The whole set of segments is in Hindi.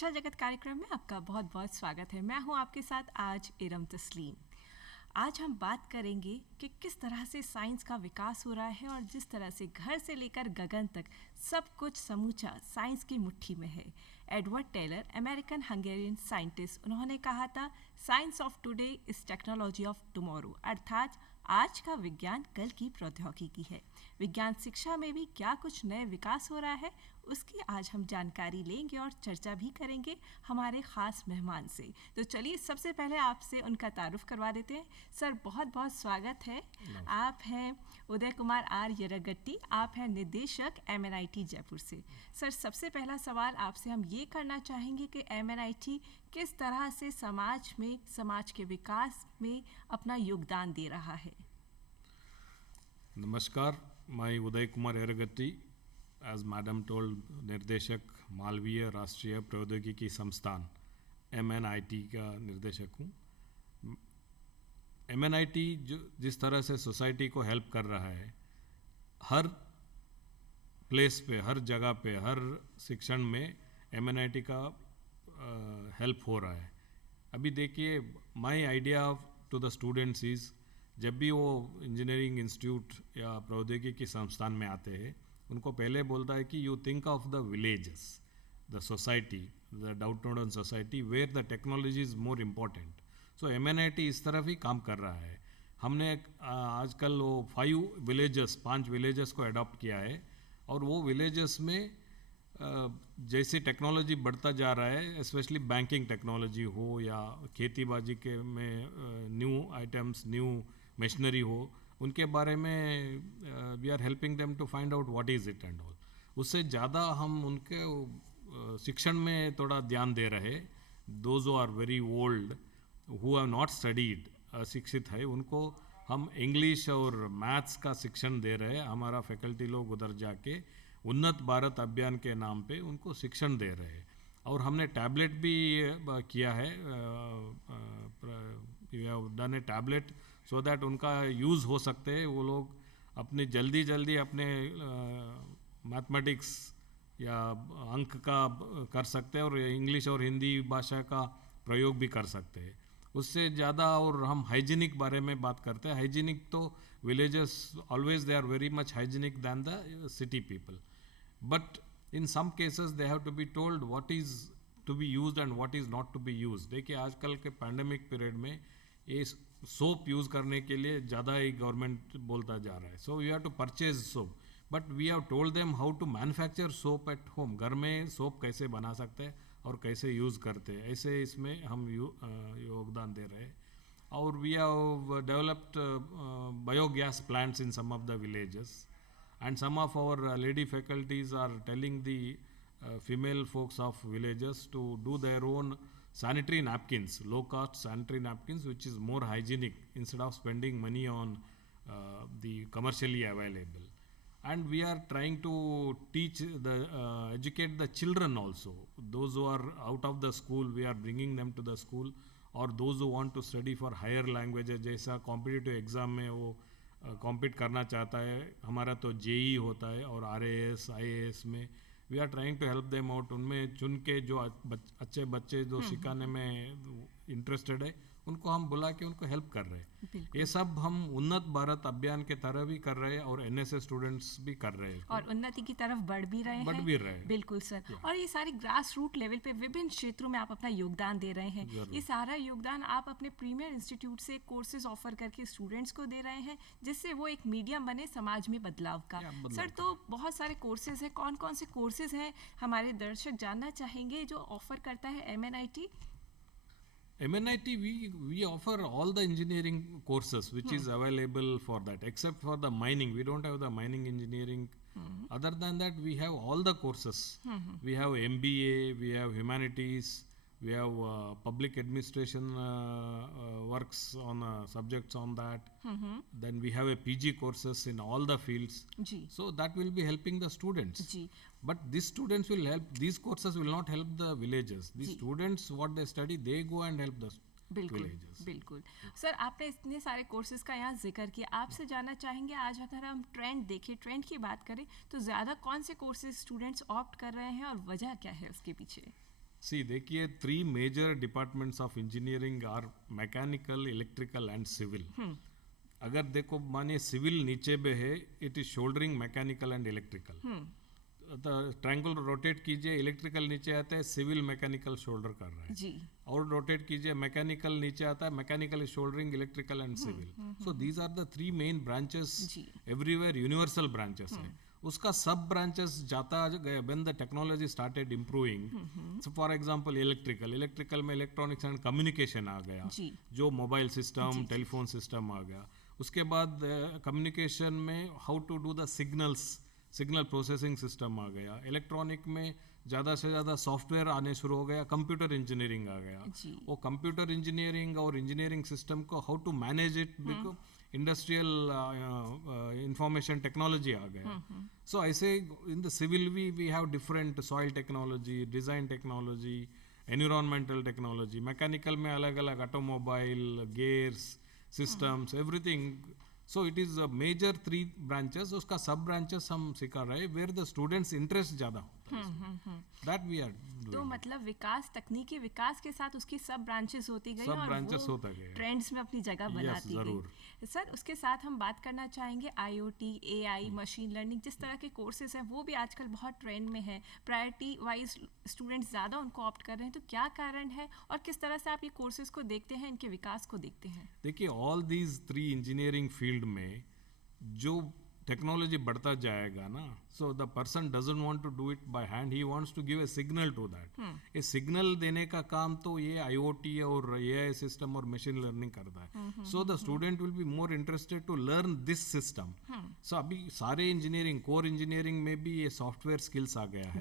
शिक्षा जगत कार्यक्रम में आपका बहुत बहुत स्वागत है। मैं हूं आपके साथ आज इरम तस्लीम। आज हम बात करेंगे कि किस तरह से साइंस का विकास हो रहा है और जिस तरह से घर से लेकर गगन तक सब कुछ समूचा साइंस की मुट्ठी में है। Edward Teller, American Hungarian scientist, उन्होंने कहा था science of today is technology of tomorrow, अर्थात आज का विज्ञान कल की प्रौद्योगिकी है। विज्ञान शिक्षा में भी क्या कुछ नए विकास हो रहा है, उसकी आज हम जानकारी लेंगे और चर्चा भी करेंगे हमारे ख़ास मेहमान से। तो चलिए सबसे पहले आपसे उनका तारुफ करवा देते हैं। सर, बहुत बहुत स्वागत है। आप हैं उदय कुमार आर यरगट्टी, आप हैं निदेशक MNIT जयपुर से। सर, सबसे पहला सवाल आपसे हम ये करना चाहेंगे कि MNIT किस तरह से समाज में, समाज के विकास में अपना योगदान दे रहा है। नमस्कार, मैं Uday Kumar यरगट्टी, as madam told, निर्देशक मालवीय राष्ट्रीय प्रौद्योगिकी संस्थान MNIT का निर्देशक हूँ। MNIT जो जिस तरह से सोसाइटी को हेल्प कर रहा है, हर प्लेस पे, हर जगह पे, हर शिक्षण में MNIT का हेल्प हो रहा है। अभी देखिए, my idea to the students is, जब भी वो इंजीनियरिंग इंस्टीट्यूट या प्रौद्योगिकी संस्थान में आते हैं, उनको पहले बोलता है कि you think of the villages, the society, the downtown society where the technology is more important. So MNIT इस तरफ ही काम कर रहा है। हमने आजकल वो 5 विलेजेस को अडॉप्ट किया है, और वो विलेजेस में जैसे टेक्नोलॉजी बढ़ता जा रहा है, स्पेशली बैंकिंग टेक्नोलॉजी हो या खेती बाजी के में न्यू आइटम्स, न्यू मशीनरी हो, उनके बारे में we are helping them to find out what is it and all. उससे ज़्यादा हम उनके शिक्षण में थोड़ा ध्यान दे रहे। Those who are very old, who have not studied, अशिक्षित है, उनको हम इंग्लिश और मैथ्स का शिक्षण दे रहे हैं। हमारा फैकल्टी लोग उधर जाके उन्नत भारत अभियान के नाम पे उनको शिक्षण दे रहे हैं। और हमने टैबलेट भी किया है, we have done a tablet so that उनका यूज़ हो सकते हैं। वो लोग अपने जल्दी अपने मैथमेटिक्स या अंक का कर सकते हैं और इंग्लिश और हिंदी भाषा का प्रयोग भी कर सकते हैं। उससे ज़्यादा, और हम हाइजीनिक बारे में बात करते हैं। हाइजीनिक तो villages always they are very much hygienic than the city people, but in some cases they have to be told what is to be used and what is not to be used. देखिए, आजकल के पैंडेमिक पीरियड में ये सोप यूज़ करने के लिए ज़्यादा ही गवर्नमेंट बोलता जा रहा है। So you have to purchase soap, but we have told them how to manufacture soap at home. घर में सोप कैसे बना सकते हैं और कैसे यूज़ करते हैं, ऐसे इसमें हम योगदान दे रहे हैं। और we have developed biogas plants in some of the villages, and some of our lady faculties are telling the female folks of villages to do their own sanitary napkins, low cost sanitary napkins, which is more hygienic, instead of spending money on the commercially available. And we are trying to educate the children also. Those who are out of the school, we are bringing them to the school, और those who want to study for higher languages, जैसा कॉम्पिटिटिव एग्ज़ाम में वो कॉम्पीट करना चाहता है, हमारा तो JEE होता है, और RAS IAS में we are trying to help them out. उनमें चुन के जो अच्छे बच्चे जो सिखाने में इंटरेस्टेड है, उनको हम बुला के उनको हेल्प कर रहे हैं। ये सब हम उन्नत भारत अभियान के तरह भी कर रहे हैं, और NSS स्टूडेंट्स भी कर रहे हैं, और उन्नति की तरफ बढ़ भी रहे हैं। बिल्कुल सर। और ये सारी ग्रास रूट लेवल पे विभिन्न क्षेत्रों में आप अपना योगदान दे रहे हैं। ये सारा योगदान आप अपने प्रीमियर इंस्टीट्यूट से कोर्सेज ऑफर करके स्टूडेंट्स को दे रहे हैं, जिससे वो एक मीडियम बने समाज में बदलाव का। सर, तो बहुत सारे कोर्सेज हैं, कौन कौन से कोर्सेज हैं हमारे दर्शक जानना चाहेंगे जो ऑफर करता है MNIT? MNIT, we offer all the engineering courses which is available for that, except for the mining. We don't have the mining engineering. Other than that, we have all the courses. We have MBA, we have humanities, we have public administration works on subjects on that. Then we have a PG courses in all the fields. So that will be helping the students. But these students will help, these courses will not help the villages. These students, what they study, they go and help the villages. बिल्कुल। सर, आपने इतने सारे कोर्सेज का यहाँ जिक्र किया, आपसे जानना चाहेंगे आज अगर हम ट्रेंड देखें, ट्रेंड की बात करें, तो ज़्यादा कौन से कोर्सेज स्टूडेंट्स ऑप्ट कर रहे हैं और वजह क्या है उसके पीछे? सी देखिए, 3 major departments of engineering are mechanical, electrical and civil. अगर देखो मानिए सिविल नीचे पे है, it is shouldering mechanical and electrical. Triangle rotate कीजिए, इलेक्ट्रिकल नीचे आता है, सिविल मैकेनिकल शोल्डर कर रहा है जी. और रोटेट कीजिए, मैकेनिकल नीचे आता है, mechanical is shouldering electrical and civil. So these are the 3 main branches, everywhere universal branches हैं. उसका सब ब्रांचेस जाता गया when the technology started improving. So for example electrical में इलेक्ट्रॉनिक्स एंड कम्युनिकेशन आ गया, जो मोबाइल सिस्टम, टेलीफोन सिस्टम आ गया. उसके बाद कम्युनिकेशन में how to do the signal processing system आ गया. इलेक्ट्रॉनिक में ज़्यादा से ज़्यादा सॉफ्टवेयर आने शुरू हो गया, कंप्यूटर इंजीनियरिंग आ गया. वो कंप्यूटर इंजीनियरिंग और इंजीनियरिंग सिस्टम को how to manage it, industrial information technology आ गया. सो ऐसे in the civil we have different soil technology, design technology, environmental technology. Mechanical में अलग अलग automobile, gears, systems, everything. So it is a major 3 branches. उसका सब branches हम सिखा रहे हैं where the students interest ज़्यादा होता है. That we are doing. तो मतलब विकास, तकनीकी विकास के साथ उसकी सब ब्रांचेस होती गई सब और branches वो होता गया. ट्रेंड्स में अपनी जगह बनाती ज़रूर. गई. सर उसके साथ हम बात करना चाहेंगे IoT, AI, मशीन लर्निंग, जिस तरह के कोर्सेज हैं वो भी आजकल बहुत ट्रेंड में है. प्रायोरिटी वाइज स्टूडेंट्स ज़्यादा उनको ऑप्ट कर रहे हैं, तो क्या कारण है और किस तरह से आप ये कोर्सेज को देखते हैं, इनके विकास को देखते हैं? देखिए, ऑल दीज 3 इंजीनियरिंग फील्ड में जो टेक्नोलॉजी बढ़ता जाएगा ना, so the person doesn't want to do it by hand, he wants to give a signal to that. ये सिग्नल देने का काम तो ये IoT और AI सिस्टम और मशीन लर्निंग करता है. So the student will be more interested to learn this system. So अभी सारे इंजीनियरिंग, कोर इंजीनियरिंग में भी ये सॉफ्टवेयर स्किल्स आ गया है.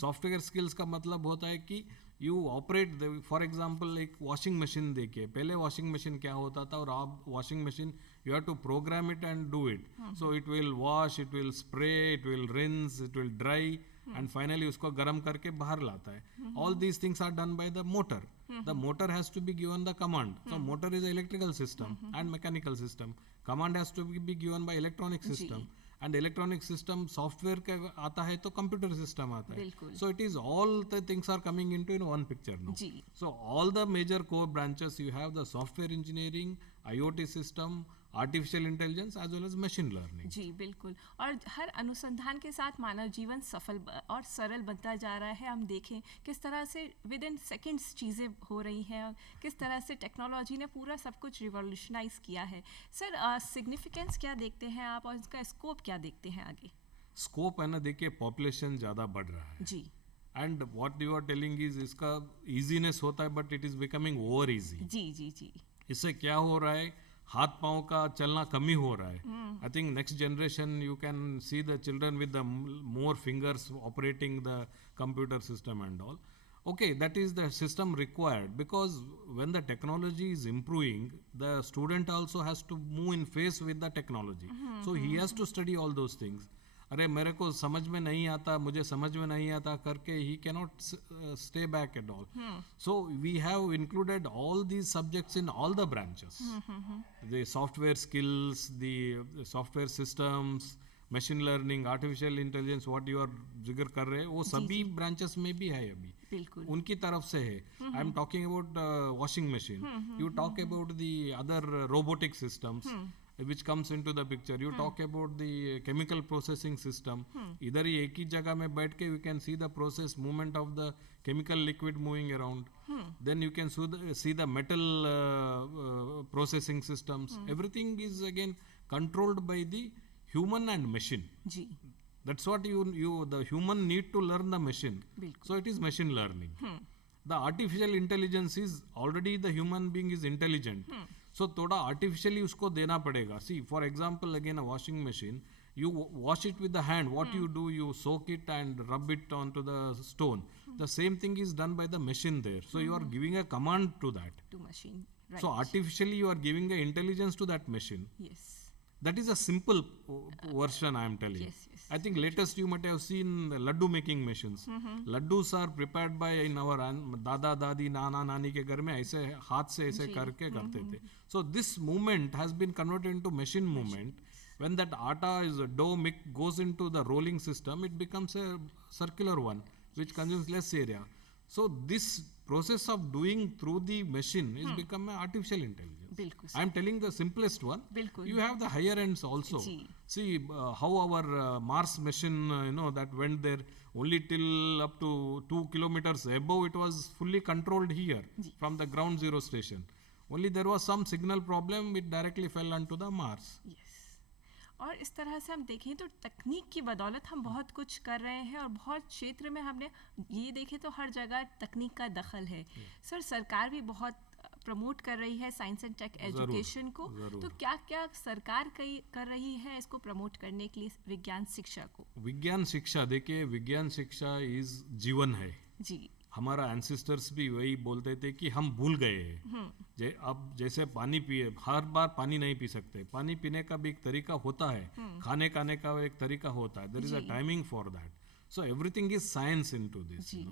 सॉफ्टवेयर स्किल्स का मतलब होता है कि यू ऑपरेट, फॉर एग्जाम्पल एक वॉशिंग मशीन देखिए, पहले वॉशिंग मशीन क्या होता था और आप washing machine you have to program it and do it. So it will wash, it will spray, it will rinse, it will dry, and finally उसको गर्म करके बाहर लाता है. All these things are done by the motor. The motor has to be given the command. So motor is an electrical system and mechanical system. Command has to be given by electronic system. And electronic system software का आता है तो computer system आता है. So it is all the things are coming into in one picture now. So all the major core branches you have the software engineering, IoT system, artificial intelligence as well as machine learning. जी बिल्कुल. और हर अनुसंधान के साथ मानव जीवन सफल और सरल बनता जा रहा है. हम देखें किस तरह से विद इन सेकेंड्स चीज़ें हो रही हैं और किस तरह से टेक्नोलॉजी ने पूरा सब कुछ रिवॉल्यूशनाइज किया है. सर सिग्निफिकेंस क्या देखते हैं आप और इसका स्कोप क्या देखते हैं आगे? स्कोप है ना, देखिए पॉपुलेशन ज़्यादा बढ़ रहा है जी. And what you are telling is इसका इजीनेस होता है but it is becoming over easy. जी जी जी. इससे क्या हो रहा है, हाथ पाँव का चलना कमी हो रहा है. I think next generation you can see the children with the more fingers operating the computer system and all. Okay, that is the system required because when the technology is improving, the student also has to move in phase with the technology. So he has to study all those things. अरे मेरे को समझ में नहीं आता, मुझे समझ में नहीं आता करके he cannot stay back at all. So we have included all these subjects in all the branches. The software skills, the software systems, machine learning, artificial intelligence, what you are जिक्र कर रहे हैं वो सभी branches में भी है अभी. बिल्कुल. उनकी तरफ से है. I am talking about washing machine. You talk about the other robotic systems. Which comes into the picture. You talk about the chemical processing system. इधर ही एक ही जगह में बैठ के you can see the process movement of the chemical liquid moving around. Then you can see the metal processing systems. Everything is again controlled by the human and machine. Ji. That's what the human need to learn the machine. So it is machine learning. The artificial intelligence is already the human being is intelligent. So थोड़ा artificially उसको देना पड़ेगा. See, for example, again a washing machine, you wash it with the hand. What you do, you soak it and rub it onto the stone. The same thing is done by the machine there. So you are giving a command to that. To machine. Right. So artificially you are giving a intelligence to that machine. Yes. That is a simple version I am telling. Yes, yes. I think latest you might have seen laddu making machines. Laddus are prepared by in our dada dadi nana nani के घर में ऐसे हाथ से ऐसे करके करते थे. So this movement has been converted into machine movement. When that atta is dough goes into the rolling system, it becomes a circular one which consumes less area. So this process of doing through the machine is become an artificial intelligence. बिल्कुल I am telling the simplest one. बिल्कुल You have the higher ends also. जी See how our Mars mission, that went there only till up to 2 kilometers above. It was fully controlled here जी from the ground zero station. Only there was some signal problem. It directly fell onto the Mars. Yes और इस तरह से हम देखें तो तकनीक की बदौलत हम बहुत कुछ कर रहे हैं और बहुत क्षेत्र में हमने ये देखें तो हर जगह तकनीक का दखल है सर सरकार भी बहुत प्रमोट कर रही है साइंस एंड टेक एजुकेशन को जरूर। तो क्या क्या सरकार कर रही है इसको प्रमोट करने के लिए विज्ञान शिक्षा को विज्ञान शिक्षा, देखिए विज्ञान शिक्षा इज जीवन है। जी हमारा एंसेस्टर्स भी वही बोलते थे कि हम भूल गए हैं। अब जैसे पानी पिए, हर बार पानी नहीं पी सकते, पानी पीने का भी एक तरीका होता है, खाने का एक तरीका होता है, देयर इज अ जी। Timing for that. So everything is science into this. जी।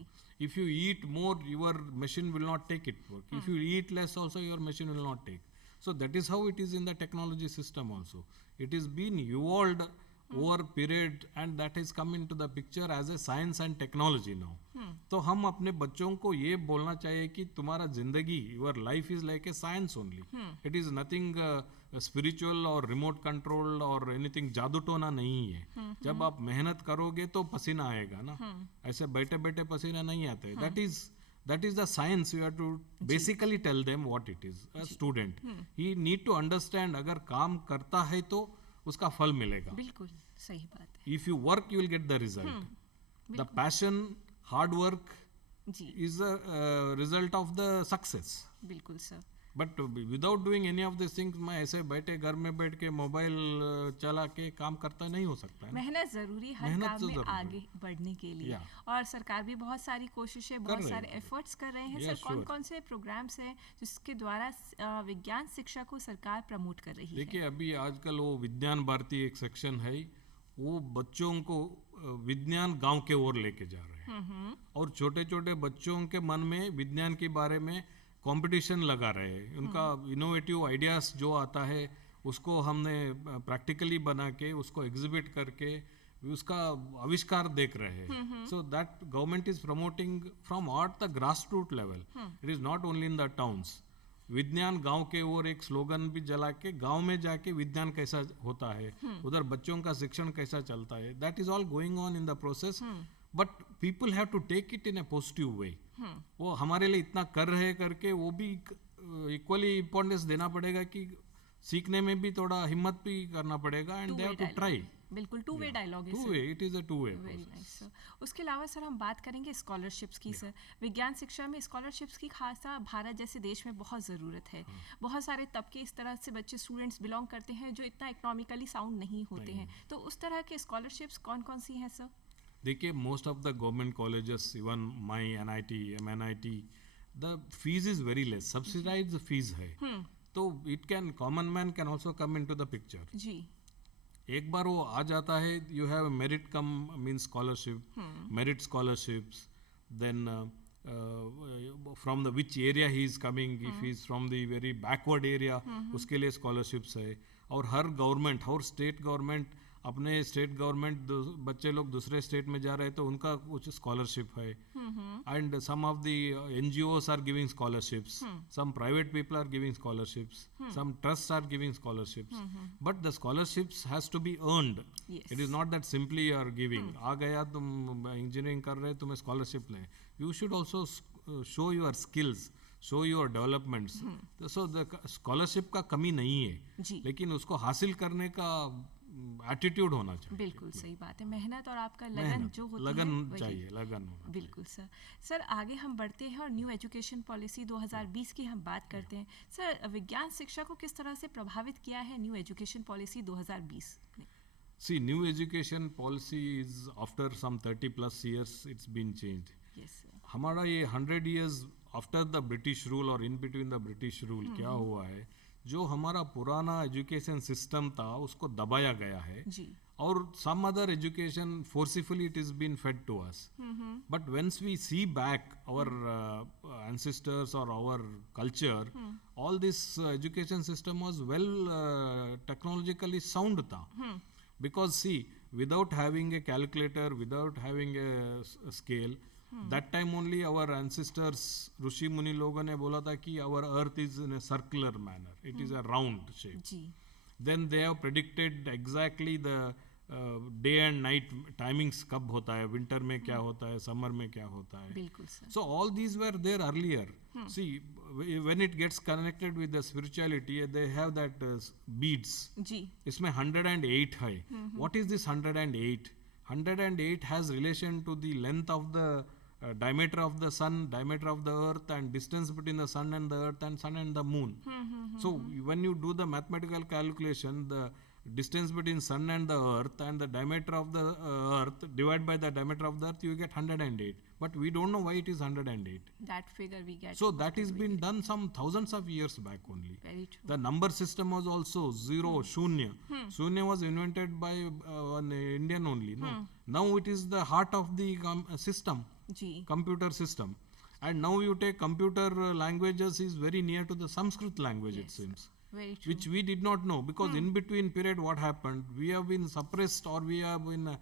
If you eat more, your machine will not take it work. If you eat less also, your machine will not take. So that is how it is in the technology system also. It is been evolved over period and that has come into the picture as a science and technology now. तो हम अपने बच्चों को ये बोलना चाहिए कि तुम्हारा जिंदगी, your life is like a science only. It is nothing spiritual or remote controlled or anything जादू टोना नहीं है. जब आप मेहनत करोगे तो पसीना आएगा ना, ऐसे बैठे बैठे पसीना नहीं आते. That is the science. You have to basically tell them what it is. A student, he need to understand, अगर काम करता है तो उसका फल मिलेगा. बिल्कुल सही बात है If you work, you will get the result. The passion, hard work जी is a result of the success. बिल्कुल sir But without doing any of these things, मैं ऐसे बैठे घर में बैठ के मोबाइल चला के काम करता नहीं हो सकता है. मेहनत जरूरी हर मेहनत काम तो में जरूरी आगे बढ़ने के लिए Yeah. और सरकार भी बहुत सारी कोशिशें बहुत रही सारे है। एफर्ट्स कर रहे हैं. Yeah, सर कौन sure. कौन से प्रोग्राम्स हैं जिसके द्वारा विज्ञान शिक्षा को सरकार प्रमोट कर रही है. देखिए अभी आजकल वो विज्ञान भारती एक सेक्शन है, वो बच्चों को विज्ञान गांव के ओर लेके जा रहे हैं और छोटे छोटे बच्चों के मन में विज्ञान के बारे में कंपटीशन लगा रहे हैं. उनका इनोवेटिव आइडियाज जो आता है उसको हमने प्रैक्टिकली बना के उसको एग्जिबिट करके उसका आविष्कार देख रहे हैं. So that government is promoting from out the grass root level. It is not only in the towns. विज्ञान गांव के ओर एक स्लोगन भी जला के गांव में जाके विज्ञान कैसा होता है, उधर बच्चों का शिक्षण कैसा चलता है, that is all going on in the process. But people have to take it in a positive way. वो हमारे लिए इतना कर रहे करके वो भी इक्वली इम्पोर्टेंस देना पड़ेगा कि सीखने में भी थोड़ा हिम्मत भी करना पड़ेगा and they have to try. बिल्कुल टू वे डायलॉग है too sir. Way, it is a two way. Very nice sir. उसके अलावा सर हम बात करेंगे स्कॉलरशिप्स की. सर विज्ञान शिक्षा में स्कॉलरशिप्स की खासा भारत जैसे देश में बहुत ज़रूरत है. बहुत सारे तबके इस तरह से बच्चे स्टूडेंट्स बिलोंग करते हैं जो इतना इकोनॉमिकली साउंड नहीं होते हैं. तो उस तरह के स्कॉलरशिप्स कौन कौन सी हैं सर. देखिए most of the government colleges, even my NIT, MNIT, the fees is very less, subsidized fees है. तो it can, common man can also come in to the picture. जी एक बार वो आ जाता है, you have merit cum means scholarship, merit scholarships, then from the which area he is coming, if he is from the very backward area उसके लिए स्कॉलरशिप्स है. और हर गवर्नमेंट, हर स्टेट गवर्नमेंट, अपने स्टेट गवर्नमेंट बच्चे लोग दूसरे स्टेट में जा रहे हैं तो उनका कुछ स्कॉलरशिप है. And some of the NGOs are giving scholarships, some private people are giving scholarships, some trust are giving scholarships. But the scholarships has to be earned. Yes. It is not that simply you are giving. आ गया तुम इंजीनियरिंग कर रहे, तुम्हें स्कॉलरशिप लें. You should also show your skills, show your developments. So the scholarship का कमी नहीं है, जी लेकिन उसको हासिल करने का एटीट्यूड होना चाहिए. बिल्कुल सही बात है. मेहनत और आपका लगन मेहनत, जो होती लगन है वही. चाहिए, लगन होना चाहिए. बिल्कुल सर. सर आगे हम बढ़ते हैं और न्यू एजुकेशन पॉलिसी 2020 की हम बात करते हैं. सर विज्ञान शिक्षा को किस तरह से प्रभावित किया है न्यू एजुकेशन पॉलिसी 2020 ने. See, new education policy is after some 30 plus years it's been changed. Yes sir. हमारा ये 100 years after the British rule और in between the British rule क्या हुआ है, जो हमारा पुराना एजुकेशन सिस्टम था उसको दबाया गया है. जी और some other education forcefully it is been fed to us. But once we see back our ancestors or our culture, all this education system was well technologically sound tha. Because see, without having a calculator, without having a scale, that time only our ancestors ऋषि मुनि लोगों ने बोला था कि our earth is in a circular manner, it is a round shape. जी. Then they have predicted exactly the day and night timings कब होता है, winter में क्या होता है, summer में क्या होता है. बिल्कुल sir. So all these were there earlier. See, when it gets connected with the spirituality, they have that beads. जी. इसमें 108 है. What is this 108? 108 has relation to the length of the diameter of the sun, diameter of the earth, and distance between the sun and the earth, and sun and the moon. So when you do the mathematical calculation, the distance between sun and the earth and the diameter of the earth divided by the diameter of the earth, you get 108. But we don't know why it is 108. That figure we get. So that has been done some thousands of years back only. Very true. The number system was also zero, shunya. Shunya was invented by an Indian only. No, now it is the heart of the system. Ji. Computer system. And now you take computer languages is very near to the Sanskrit language, it seems. Very true. Which we did not know, because in between period what happened, we have been suppressed, or we have been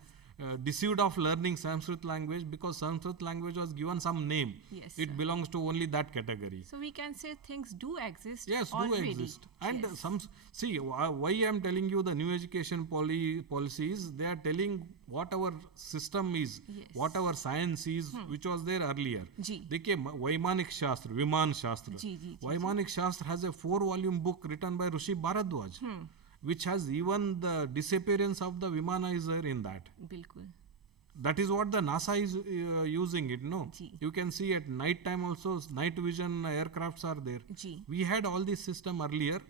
deceived of learning Sanskrit language, because Sanskrit language was given some name. Yes, It sir. belongs to only that category. So we can say things do exist. Yes, already. do exist. And Yes. some, see, why I am telling you the new education policies, they are telling what our system is, Yes. what our science is, which was there earlier. जी. देखिए वैमानिक शास्त्र, विमान शास्त्र. जी, जी, जी, वैमानिक शास्त्र has a 4-volume book written by Rishi Bharadwaj, which has even the disappearance of the Vimanizer in that. बिल्कुल. That is what the NASA is using it, no? Ji. You can see at night time also, night vision aircrafts are there. Ji. We had all this system earlier,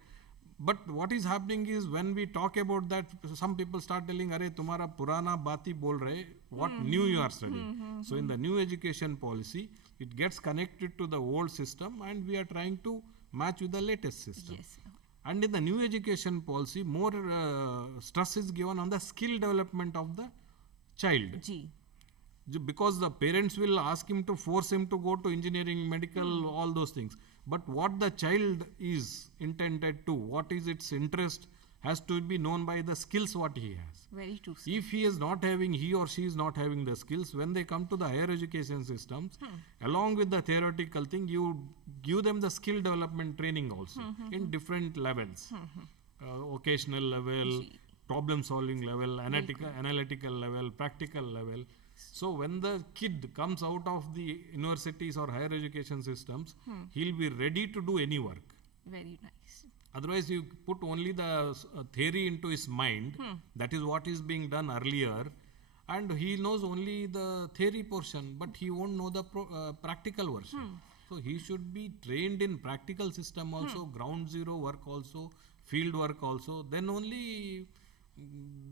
but what is happening is when we talk about that, some people start telling, "अरे तुम्हारा पुराना बात ही बोल रहे, what new you are studying." So in the new education policy, it gets connected to the old system, and we are trying to match with the latest system. Yes. And in the new education policy, more stress is given on the skill development of the child. जी. Because the parents will ask him to force him to go to engineering, medical, all those things. But what the child is intended to, what is its interest, has to be known by the skills what he has. Very true. Sir. If he is not having, he or she is not having the skills, when they come to the higher education systems, along with the theoretical thing, you give them the skill development training also in different levels. Occasional level, problem solving level, analytical level, practical level. So when the kid comes out of the universities or higher education systems, he'll be ready to do any work. Very nice. Otherwise, you put only the theory into his mind. That is what is being done earlier, and he knows only the theory portion, but he won't know the practical version. So he should be trained in practical system also, ground zero work also, field work also. Then only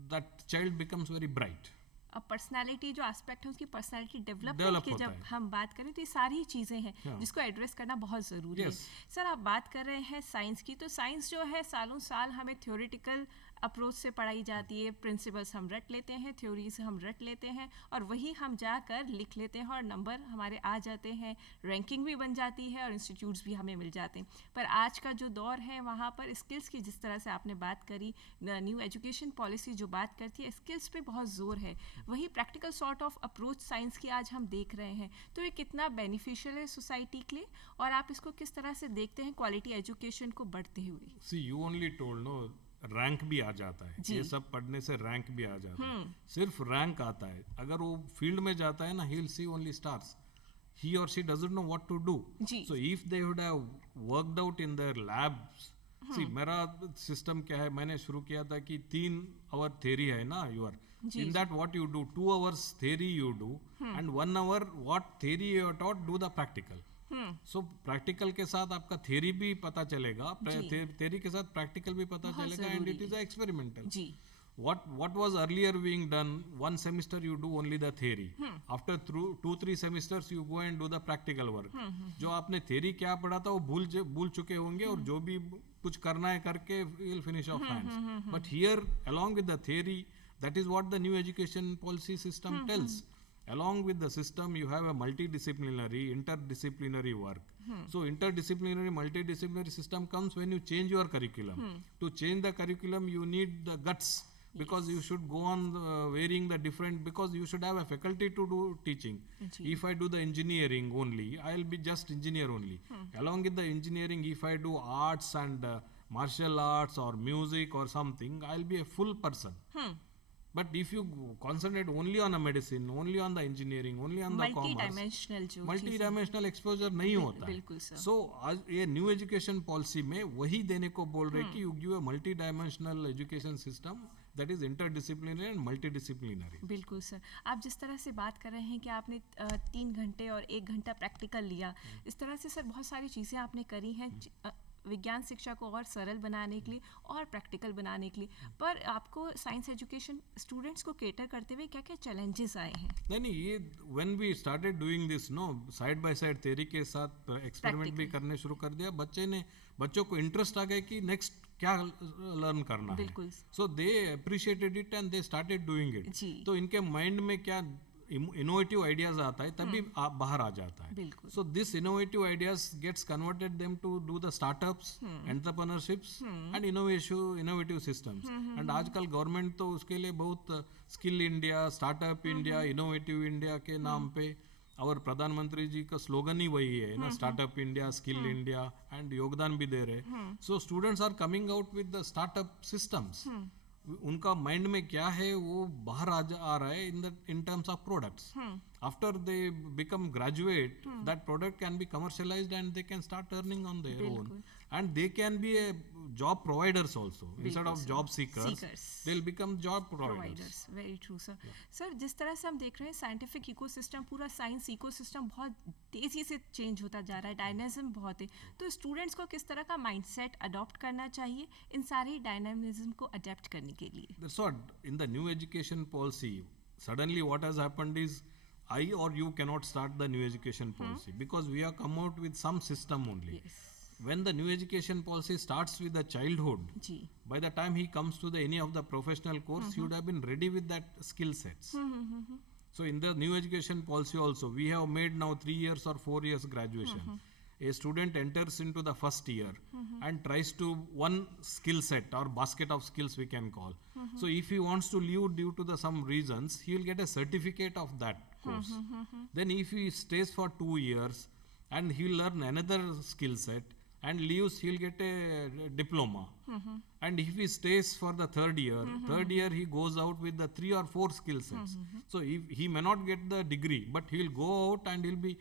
that child becomes very bright. अब पर्सनालिटी जो एस्पेक्ट है उसकी पर्सनालिटी Develop डेवलपमेंट की होता जब है. हम बात करें तो ये सारी चीज़ें हैं हाँ. जिसको एड्रेस करना बहुत ज़रूरी Yes. है. सर आप बात कर रहे हैं साइंस की, तो साइंस जो है सालों साल हमें थ्योरेटिकल अप्रोच से पढ़ाई जाती है. प्रिंसिपल्स हम रट लेते हैं, थ्योरीज हम रट लेते हैं, और वही हम जाकर लिख लेते हैं और नंबर हमारे आ जाते हैं, रैंकिंग भी बन जाती है और इंस्टीट्यूट्स भी हमें मिल जाते हैं. पर आज का जो दौर है वहाँ पर स्किल्स की, जिस तरह से आपने बात करी, न्यू एजुकेशन पॉलिसी जो बात करती है, स्किल्स पे बहुत ज़ोर है. वही practical sort of approach science की आज हम देख रहे हैं. तो ये कितना बेनिफिशियल है सोसाइटी के लिए, और आप इसको किस तरह से देखते हैं क्वालिटी एजुकेशन को बढ़ते हुए? See, you only told, no, rank भी आ जाता है. ये सब पढ़ने से रैंक भी आ जाता है. सिर्फ रैंक आता है. अगर वो फील्ड में जाता है ना, he will see only stars. He or she doesn't know what to do. जी. So if they would have worked out in their labs, see, मेरा सिस्टम क्या है, मैंने शुरू किया था कि 3 hour theory है ना, your in that what you do, 2 hours theory you do, and 1 hour what theory you are taught, do the practical. So practical के साथ आपका theory भी पता चलेगा, theory के साथ practical भी पता चलेगा, and it is experimental. Ji. What was earlier being done, 1 semester you do only the theory. After 2-3 semesters you go and do the practical work. जो आपने theory क्या पढ़ा था वो भूल चुके होंगे, और जो भी कुछ करना है करके you'll finish off hands. But here, along with the theory, that is what the new education policy system tells. Along with the system, you have a multidisciplinary, interdisciplinary work. So interdisciplinary, multidisciplinary system comes when you change your curriculum. To change the curriculum, you need the guts because you should go on varying the different, because you should have a faculty to do teaching. If I do the engineering only, I'll be just engineer only. Along with the engineering, if I do arts and martial arts or music or something, I'll be a full person. But if you concentrate only on a medicine, only on the engineering, only on the commerce, multi-dimensional जो मल्टी डायमेंशनल एक्सपोजर नहीं होता है. बिल्कुल सर. सो आज ये न्यू एजुकेशन पॉलिसी में वही देने को बोल रहे कि you give a multi dimensional education system that is interdisciplinary and multi disciplinary. बिल्कुल सर. आप जिस तरह से बात कर रहे हैं कि आपने 3 घंटे और 1 घंटा प्रैक्टिकल लिया, इस तरह से सर बहुत सारी चीज़ें आपने करी हैं विज्ञान शिक्षा को और सरल बनाने के लिए और प्रैक्टिकल बनाने के लिए. पर आपको साइंस एजुकेशन स्टूडेंट्स को केटर करते हुए क्या क्या चैलेंजेस आए हैं? नहीं, ये when we started doing this no, side by side theory के साथ एक्सपेरिमेंट भी करने शुरू कर दिया. बच्चों को इंटरेस्ट आ गया कि नेक्स्ट क्या लर्न करना है. So they appreciated it and they started doing it. तो इनके माइंड में क्या इनोवेटिव आइडियाज आता है तभी आप बाहर आ जाता है. So this innovative ideas gets converted them to do the startups, entrepreneurships and innovative systems. And आजकल गवर्नमेंट तो उसके लिए बहुत skill India, startup India, innovative India के नाम पे, और प्रधानमंत्री जी का स्लोगन ही वही है ना, startup India, skill India, and योगदान भी दे रहे. So students are coming out with the startup systems. उनका माइंड में क्या है वो बाहर आ रहा है in terms of products. After they become graduate, that product can be commercialized and they can start earning on their own. And they can be a job providers also. Instead of job seekers, they'll become job providers. Very true, sir. Sir, जिस तरह से हम देख रहे हैं साइंटिफिक इकोसिस्टम, पूरा साइंस इकोसिस्टम बहुत तेजी से चेंज होता जा रहा है, डायनामिज्म बहुत है. तो स्टूडेंट्स को किस तरह का माइंडसेट अडॉप्ट करना चाहिए इन सारी डायनामिज्म को अडेप्ट करने के लिए? That's what in the new education policy, suddenly what has happened is I or you cannot start the new education policy because we have come out with some system only. When the new education policy starts with the childhood, by the time he comes to any of the professional course, he would have been ready with that skill sets. So in the new education policy also, we have made now 3 years or 4 years graduation. A student enters into the first year and tries to one skill set or basket of skills we can call. So if he wants to leave due to some reasons, he will get a certificate of that course. Then if he stays for 2 years and he will learn another skill set and leaves, he will get a diploma. And if he stays for the third year he goes out with the 3 or 4 skill sets. So he may not get the degree, but he will go out and he will be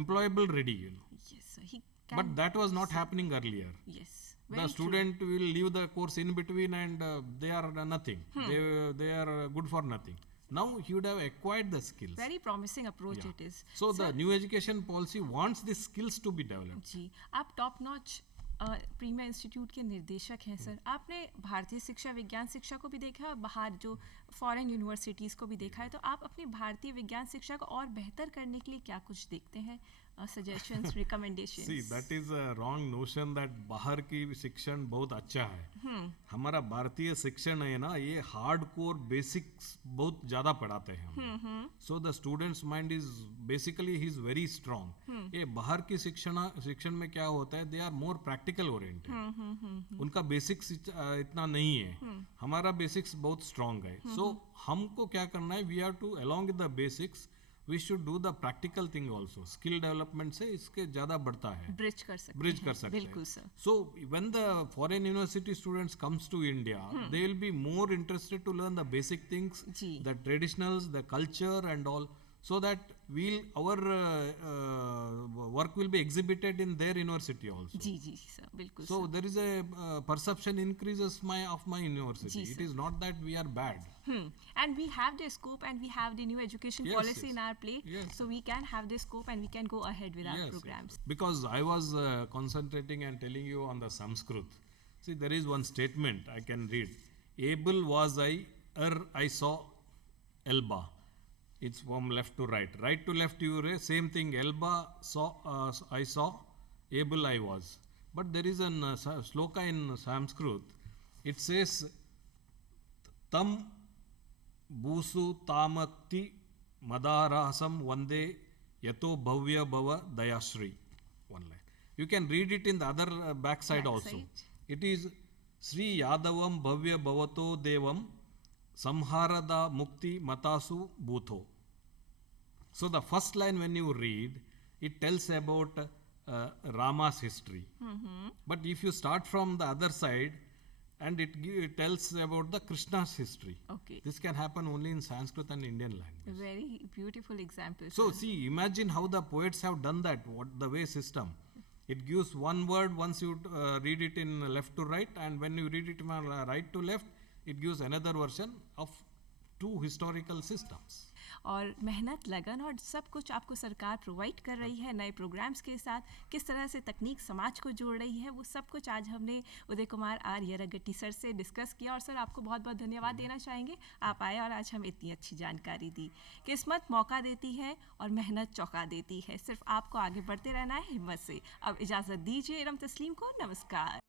employable ready, you know. Yes, sir. He can. But that was not happening earlier. Yes. The student will leave the course in between and they are nothing. They are good for nothing. Now he would have acquired the skills. Very promising approach it is. So the new education policy wants these skills to be developed. जी, आप टॉप नॉच प्रीमियर इंस्टीट्यूट के निर्देशक हैं सर. आपने भारतीय शिक्षा, विज्ञान शिक्षा को भी देखा है और बाहर जो फॉरेन यूनिवर्सिटीज़ को भी देखा है. तो आप अपनी भारतीय विज्ञान शिक्षा को और बेहतर करने के लिए क्या कुछ देखते हैं? Suggestions, recommendations? See, that is a wrong notion that बाहर की शिक्षण बहुत अच्छा है. हमारा भारतीय शिक्षण है ना, ये हार्ड कोर बेसिक्स बहुत ज़्यादा पढ़ाते हैं हम. So the students mind is basically ही इज वेरी स्ट्रॉन्ग. ये बाहर की शिक्षण में क्या होता है, they are more practical oriented. उनका बेसिक्स इतना नहीं है. हमारा बेसिक्स बहुत स्ट्रॉन्ग है. सो हमको क्या करना है, we have to along with the basics we should do the practical thing also. Skill development से इसके ज़्यादा बढ़ता है. Bridge कर सकते हैं. बिल्कुल sir. So when the foreign university students comes to India, they will be more interested to learn the basic things, the traditionals, the culture and all, so that our work will be exhibited in their university also. जी sir, बिल्कुल. So there is a perception increases of my university. It is not that we are bad. And we have the scope and we have the new education policy in our plate, so we can have the scope and we can go ahead with our programs. Because I was concentrating and telling you on the Sanskrit. See, there is one statement I can read. Able was I, I saw Elba. It's from left to right. Right to left you read, same thing. Elba saw, I saw, able I was. But there is a sloka in Sanskrit. It says, Tam Busu Tamakti Madarasam Vande Yato Bhavya Bhava Dayashri. One line. You can read it in the other backside also. It is Sri Yadavam Bhavya Bhavato Devam Samharada Mukti Matasu Bhutho. So the first line when you read, it tells about Rama's history. But if you start from the other side, and it tells about the Krishna's history. Okay. This can happen only in Sanskrit and Indian language. Very beautiful example. So sir. see, imagine how the poets have done that, what the way system. It gives one word once you read it in left to right, and when you read it from right to left, it gives another version of two historical systems. और मेहनत लगन और सब कुछ आपको सरकार प्रोवाइड कर रही है नए प्रोग्राम्स के साथ, किस तरह से तकनीक समाज को जोड़ रही है, वो सब कुछ आज हमने उदय कुमार आर यरगट्टी सर से डिस्कस किया। और सर आपको बहुत बहुत धन्यवाद देना चाहेंगे, आप आए और आज हमें इतनी अच्छी जानकारी दी। किस्मत मौका देती है और मेहनत चौंका देती है, सिर्फ आपको आगे बढ़ते रहना है हिम्मत से। अब इजाज़त दीजिए इरम तस्लीम को, नमस्कार।